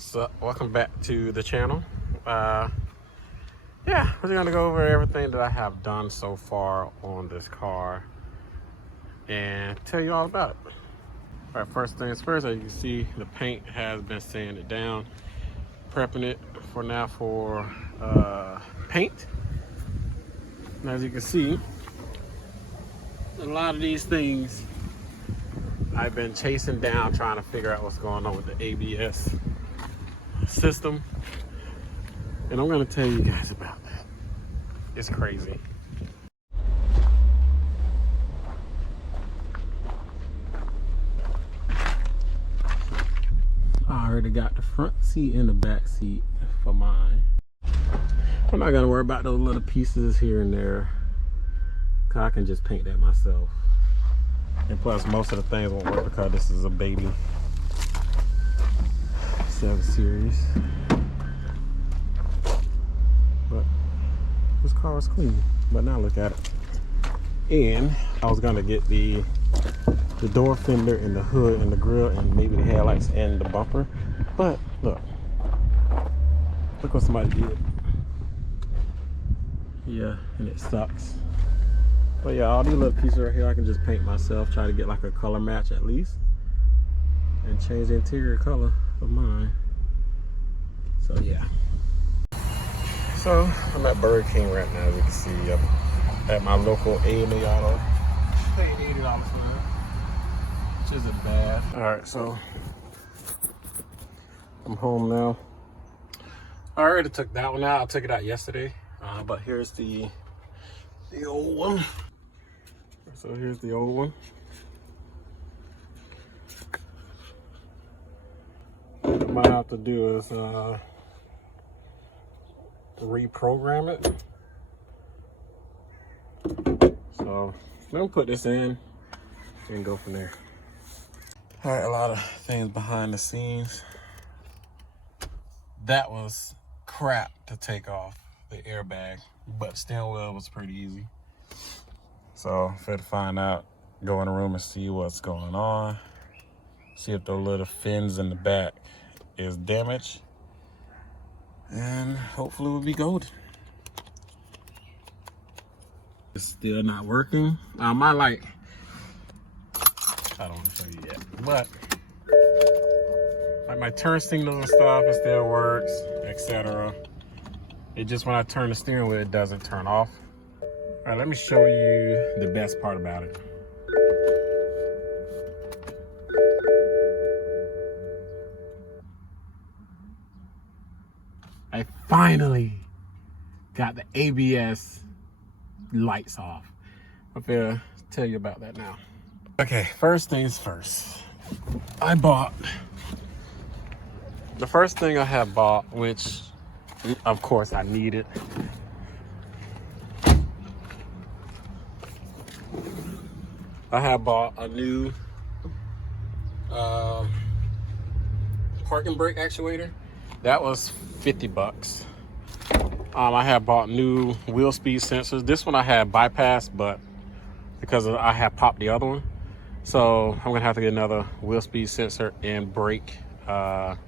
So welcome back to the channel. Yeah, we're gonna go over everything that I have done so far on this car and tell you all about it. All right, first things first, as you can see, the paint has been sanded down, prepping it for now for paint. And as you can see, a lot of these things I've been chasing down, trying to figure out what's going on with the ABS system, and I'm going to tell you guys about that. It's crazy. I already got the front seat and the back seat for mine. I'm not going to worry about those little pieces here and there, because I can just paint that myself. And plus, most of the things won't work because this is a baby 7 Series. But this car is clean. But now look at it. And I was gonna get the door fender and the hood and the grill and maybe the headlights and the bumper. But look what somebody did. Yeah, and it sucks. But yeah, all these little pieces right here I can just paint myself, try to get like a color match at least, and change the interior color of mine. So yeah. So I'm at Burger King right now, as you can see, at my local A&A Auto. Paid $80 for that, which isn't bad. All right, so I'm home now. I already took that one out. I took it out yesterday, but here's the old one. So here's the old one. What I might have to do is reprogram it. So let me put this in and go from there. All right, a lot of things behind the scenes. That was crap to take off, the airbag, but steering wheel was pretty easy. So if I had to find out, go in the room and see what's going on, see if the little fins in the back is damaged, and hopefully we'll be golden. It's still not working. My light, I don't want to show you yet, but like my turn signals and stuff, it still works, etc. It just, when I turn the steering wheel, it doesn't turn off. All right, let me show you the best part about it. I finally got the ABS lights off. I'm gonna tell you about that now. Okay, first things first. The first thing I have bought, which of course I needed, I have bought a new parking brake actuator. That was 50 bucks. I have bought new wheel speed sensors. This one I had bypassed, but because I had popped the other one, so I'm gonna have to get another wheel speed sensor and brake wear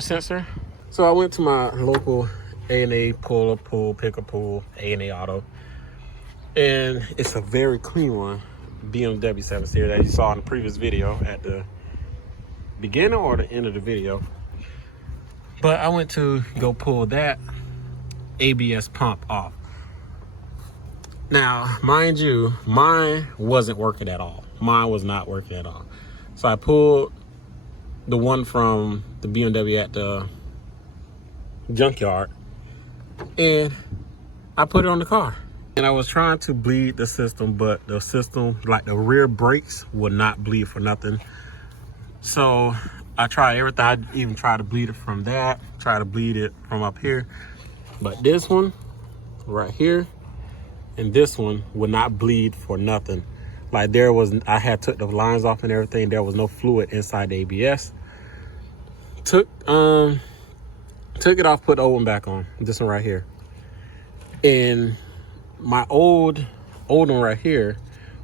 sensor. So I went to my local A&A pick-a-pull A&A Auto, and it's a very clean one, BMW 7 Series, that you saw in the previous video at the beginning or the end of the video. But I went to go pull that ABS pump off. Now, mind you, mine wasn't working at all. Mine was not working at all. So I pulled the one from the BMW at the Junkyard, and I put it on the car. And I was trying to bleed the system, but the system, like the rear brakes, would not bleed for nothing. So I tried everything. I even tried to bleed it from that, try to bleed it from up here. But this one right here and this one would not bleed for nothing. Like I had took the lines off and everything. There was no fluid inside the ABS. Took it off, put the old one back on. This one right here. And my old one right here,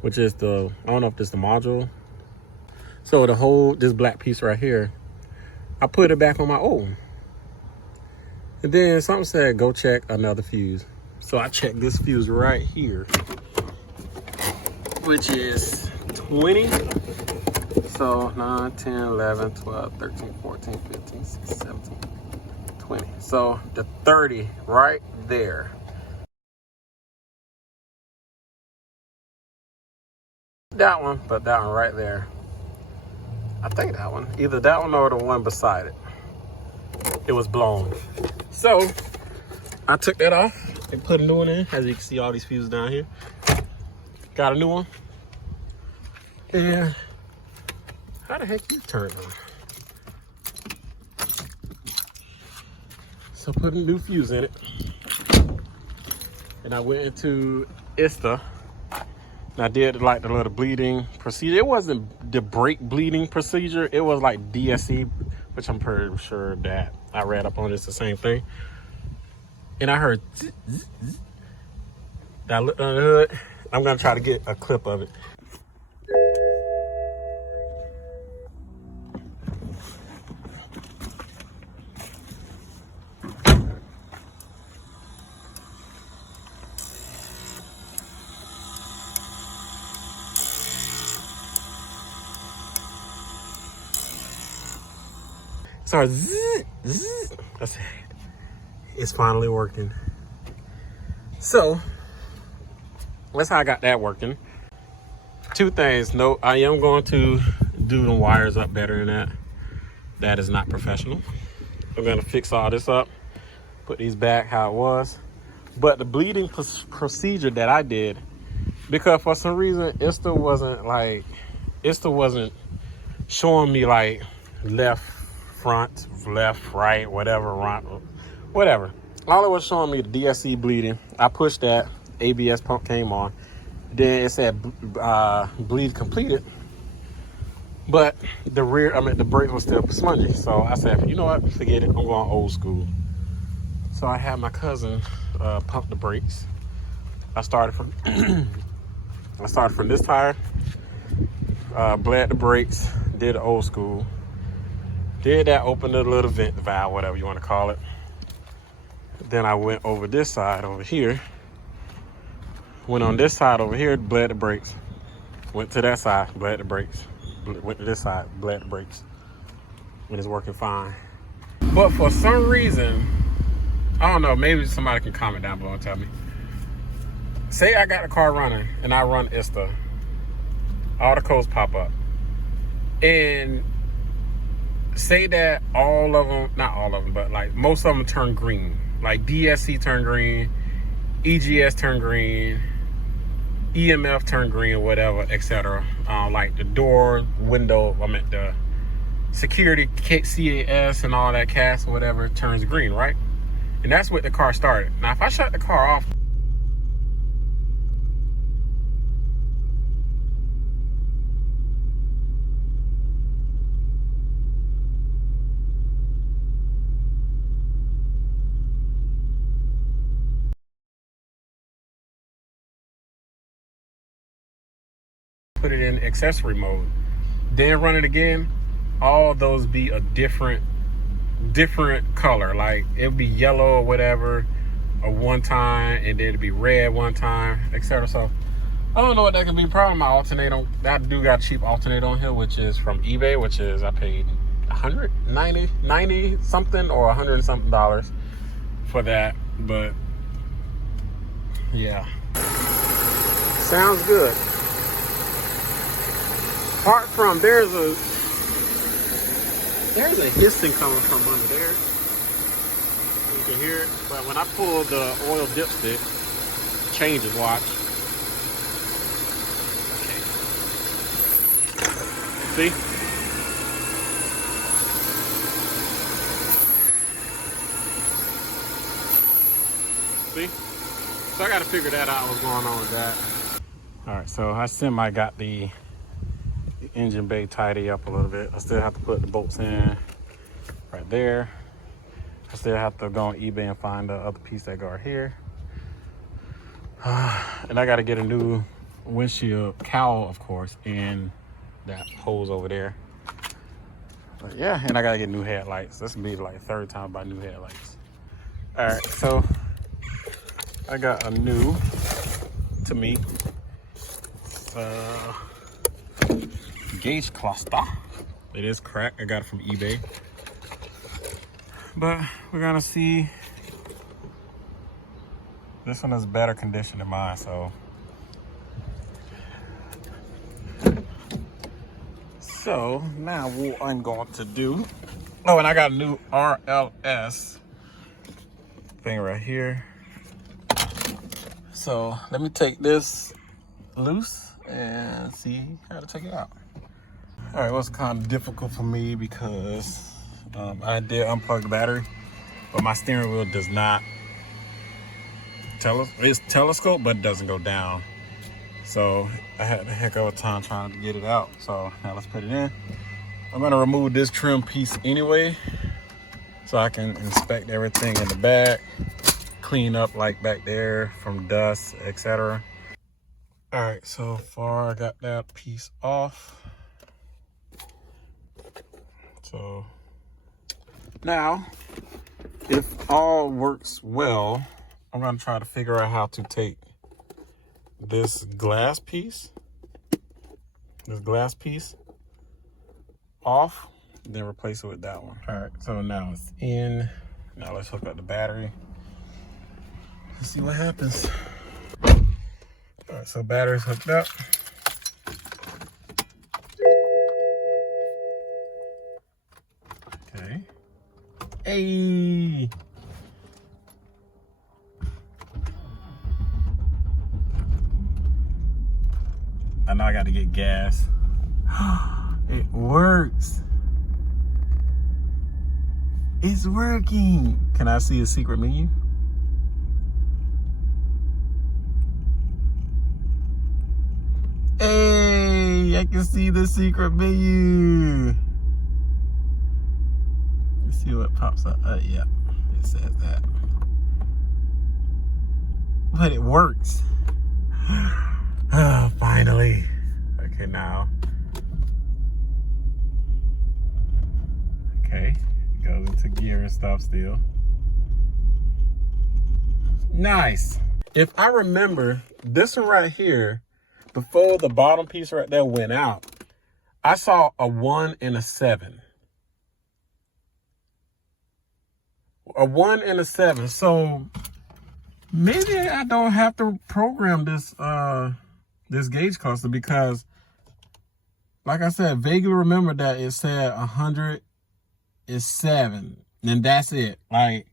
which is I don't know if this is the module. So to hold this black piece right here, I put it back on my old. And then something said, go check another fuse. So I checked this fuse right here, which is 20. So 9, 10, 11, 12, 13, 14, 15, 16, 17, 20. So the 30 right there. That one, but that one right there. I think that one, either that one or the one beside it. It was blown. So I took that off and put a new one in. As you can see, all these fuses down here. Got a new one. And how the heck you turn it on? So put a new fuse in it. And I went into ISTA. And I did like the little bleeding procedure. It wasn't the brake bleeding procedure. It was like DSC, which I'm pretty sure that I read up on. It's the same thing. And I heard zzz, zzz, zzz. I looked under the hood. I'm gonna try to get a clip of it. So zzz, zzz. That's it. It's finally working. So that's how I got that working. Two things. No, I am going to do the wires up better than that. That is not professional. I'm going to fix all this up, put these back how it was. But the bleeding procedure that I did, because for some reason ISTA wasn't showing me like left front, left, right, whatever. All it was showing me the DSC bleeding. I pushed that, ABS pump came on. Then it said bleed completed, but the brakes was still spongy. So I said, you know what, forget it, I'm going old school. So I had my cousin pump the brakes. I started from this tire, bled the brakes, did the old school. Did that, opened the little vent valve, whatever you want to call it. Then I went over this side over here. Went on this side over here, bled the brakes. Went to that side, bled the brakes. Went to this side, bled the brakes. And it's working fine. But for some reason, I don't know, maybe somebody can comment down below and tell me. Say I got the car running and I run ISTA. All the codes pop up. And say that all of them, not all of them, but like most of them turn green. Like DSC turn green, EGS turn green, EMF turn green, whatever, etc. Like the door, window, the security CAS and all that CAS or whatever turns green, right? And that's what the car started. Now, if I shut the car off, put it in accessory mode, then run it again, all those be a different color. Like it'll be yellow or whatever or one time, and then it'll be red one time, etc. So I don't know what that can be a problem. My alternator, I do got a cheap alternator on here, which is from eBay, which is I paid $90 something or $100 and something for that. But yeah, sounds good. Apart from there's a hissing coming from under there. You can hear it, but when I pull the oil dipstick, it changes. Watch. Okay. See? See? So I got to figure that out. What's going on with that? All right, so I semi got the engine bay tidy up a little bit. I still have to put the bolts in right there. I still have to go on eBay and find the other piece that go right here. And I got to get a new windshield cowl, of course, and that hose over there. But yeah, and I gotta get new headlights. This will be like the 3rd time I buy new headlights. All right, so I got a new, to me, gauge cluster. It is cracked. I got it from eBay. But we're gonna see. This one is better condition than mine, so. So now what I'm going to do. Oh, and I got a new RLS thing right here. So let me take this loose and see how to take it out. All right, it was kind of difficult for me because I did unplug the battery, but my steering wheel does not it's telescope, but it doesn't go down. So I had a heck of a time trying to get it out. So now let's put it in. I'm gonna remove this trim piece anyway, so I can inspect everything in the back, clean up like back there from dust, etc. All right, so far I got that piece off. So now, if all works well, I'm gonna try to figure out how to take this glass piece off, then replace it with that one. All right, so now it's in. Now let's hook up the battery. Let's see what happens. All right, so battery's hooked up. Okay. Hey. I know I got to get gas. It works. It's working. Can I see a secret menu? Hey, I can see the secret menu. Let's see what pops up. Yeah, it says that. But it works. Oh, finally. Okay, now. Okay, it goes into gear and stuff still. Nice. If I remember, this one right here, before the bottom piece right there went out, I saw a 1 and a 7. A 1 and a 7. So maybe I don't have to program this this gauge cluster, because like I said, vaguely remember that it said 107, and that's it. Like,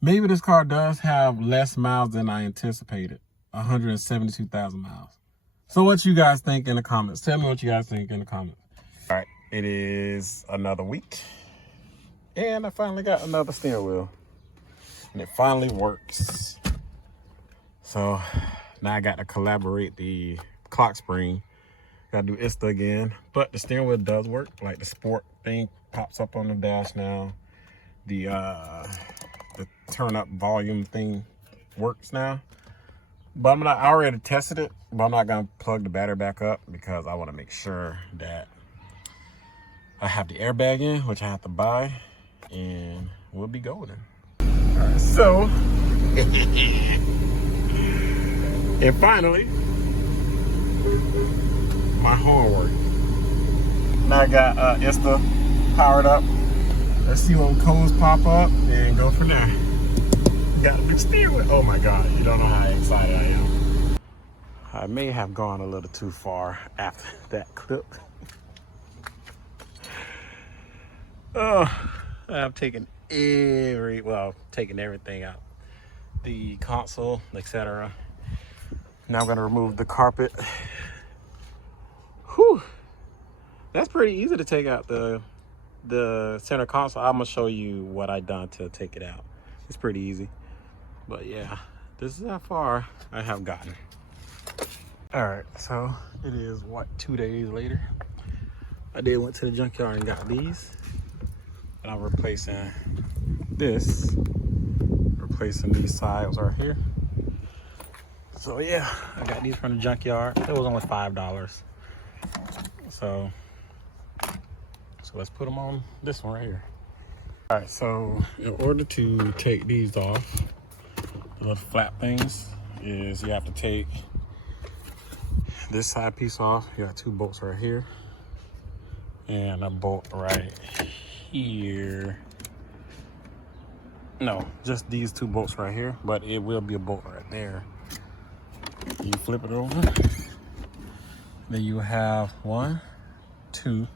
maybe this car does have less miles than I anticipated. 172,000 miles. So what you guys think in the comments? Tell me what you guys think in the comments. All right, it is another week, and I finally got another steering wheel, and it finally works. So now I got to collaborate the clock spring. Got to do ISTA again, but the steering wheel does work. Like, the sport thing pops up on the dash now. The turn up volume thing works now. But I already tested it, but I'm not gonna plug the battery back up because I want to make sure that I have the airbag in, which I have to buy, and we'll be golden. All right, so and finally, my horn worked. Now I got ISTA powered up. Let's see what codes pop up and go from there. Got a big steering wheel. Oh my God, you don't know how excited I am. I may have gone a little too far after that clip. Oh, I've taken taken everything out. The console, etc. Now I'm gonna remove the carpet. Whew. That's pretty easy to take out the center console. I'm gonna show you what I done to take it out. It's pretty easy. But yeah, this is how far I have gotten. All right, so it is, what, 2 days later. I went to the junkyard and got these. And I'm replacing this, replacing these sides right here. So yeah, I got these from the junkyard. It was only $5. So let's put them on this one right here. All right, so in order to take these off, the little flap things, is you have to take this side piece off. You got 2 bolts right here and a bolt right here. No, just these 2 bolts right here, but it will be a bolt right there. You flip it over, then you have 1, 2,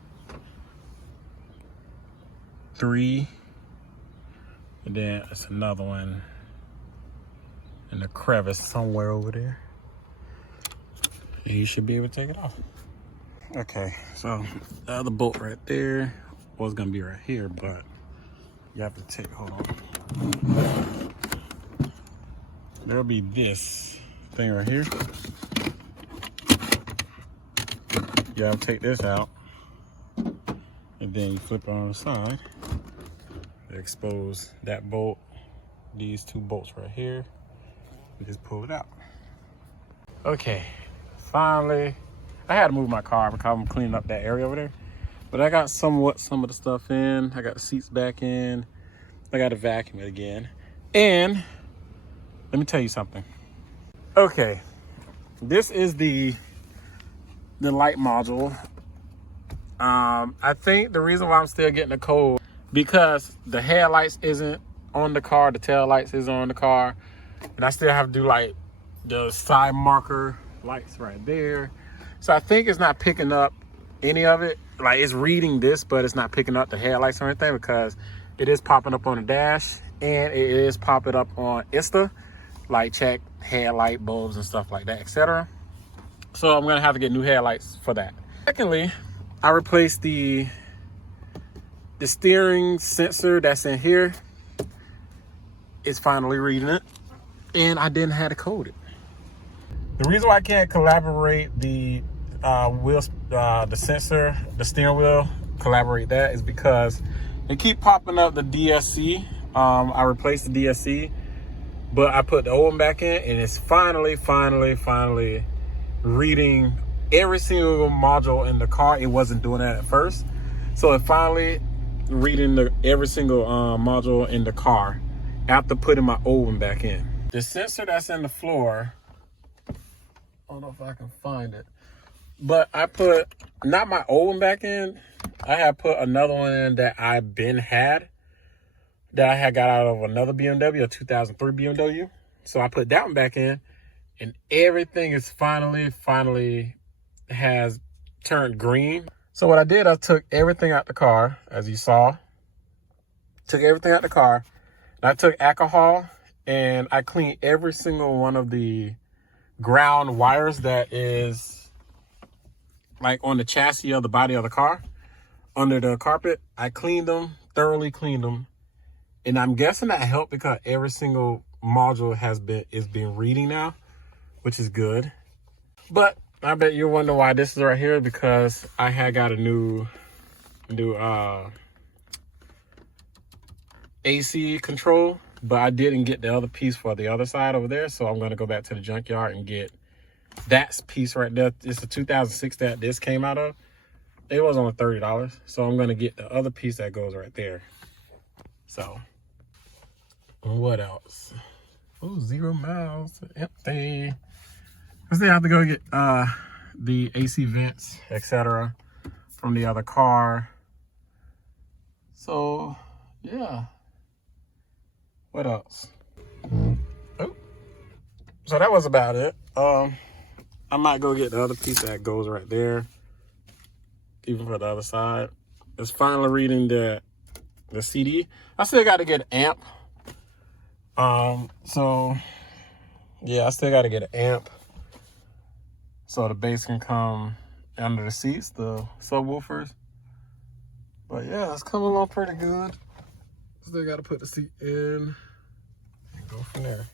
3, and then it's another one in the crevice somewhere over there. And you should be able to take it off. Okay, so the other bolt right there was gonna be right here, but you have to take, hold on. There'll be this thing right here. You have to take this out, and then you flip it on the side. Expose that bolt, these 2 bolts right here. You just pull it out. Okay, finally, I had to move my car because I'm cleaning up that area over there. But I got some of the stuff in. I got the seats back in. I got to vacuum it again. And let me tell you something. Okay, this is the light module. I think the reason why I'm still getting a code, because the headlights isn't on the car, the tail lights isn't on the car, and I still have to do like the side marker lights right there. So I think it's not picking up any of it. Like, it's reading this, but it's not picking up the headlights or anything, because it is popping up on the dash and it is popping up on Insta, like check headlight bulbs and stuff like that, etc. So I'm gonna have to get new headlights for that. Secondly, I replaced the steering sensor that's in here. It's finally reading it, and I didn't have to code it. The reason why I can't collaborate the the sensor, the steering wheel, collaborate that, is because they keep popping up the DSC. I replaced the DSC, but I put the old one back in, and it's finally reading every single module in the car. It wasn't doing that at first, so it finally reading every single module in the car after putting my old one back in. The sensor that's in the floor, I don't know if I can find it, but I put not my old one back in. I had put another one in that I had got out of another BMW, a 2003 BMW. So I put that one back in, and everything is finally has turned green. So what I did, I took everything out the car, as you saw. Took everything out the car. And I took alcohol and I cleaned every single one of the ground wires that is like on the chassis of the body of the car, under the carpet. I cleaned them, thoroughly cleaned them. And I'm guessing that helped because every single module is being reading now, which is good. But I bet you wonder why this is right here, because I had got a new AC control, but I didn't get the other piece for the other side over there. So I'm going to go back to the junkyard and get that piece right there. It's the 2006 that this came out of. It was only $30. So I'm going to get the other piece that goes right there. So what else? Oh, 0 miles, empty. I still have to go get the AC vents, etc., from the other car. So yeah. What else? Oh, so that was about it. I might go get the other piece that goes right there, even for the other side. It's finally reading the CD. I still got to get an amp. So yeah, I still got to get an amp so the bass can come under the seats, the subwoofers. But yeah, it's coming along pretty good. Still got to put the seat in and go from there.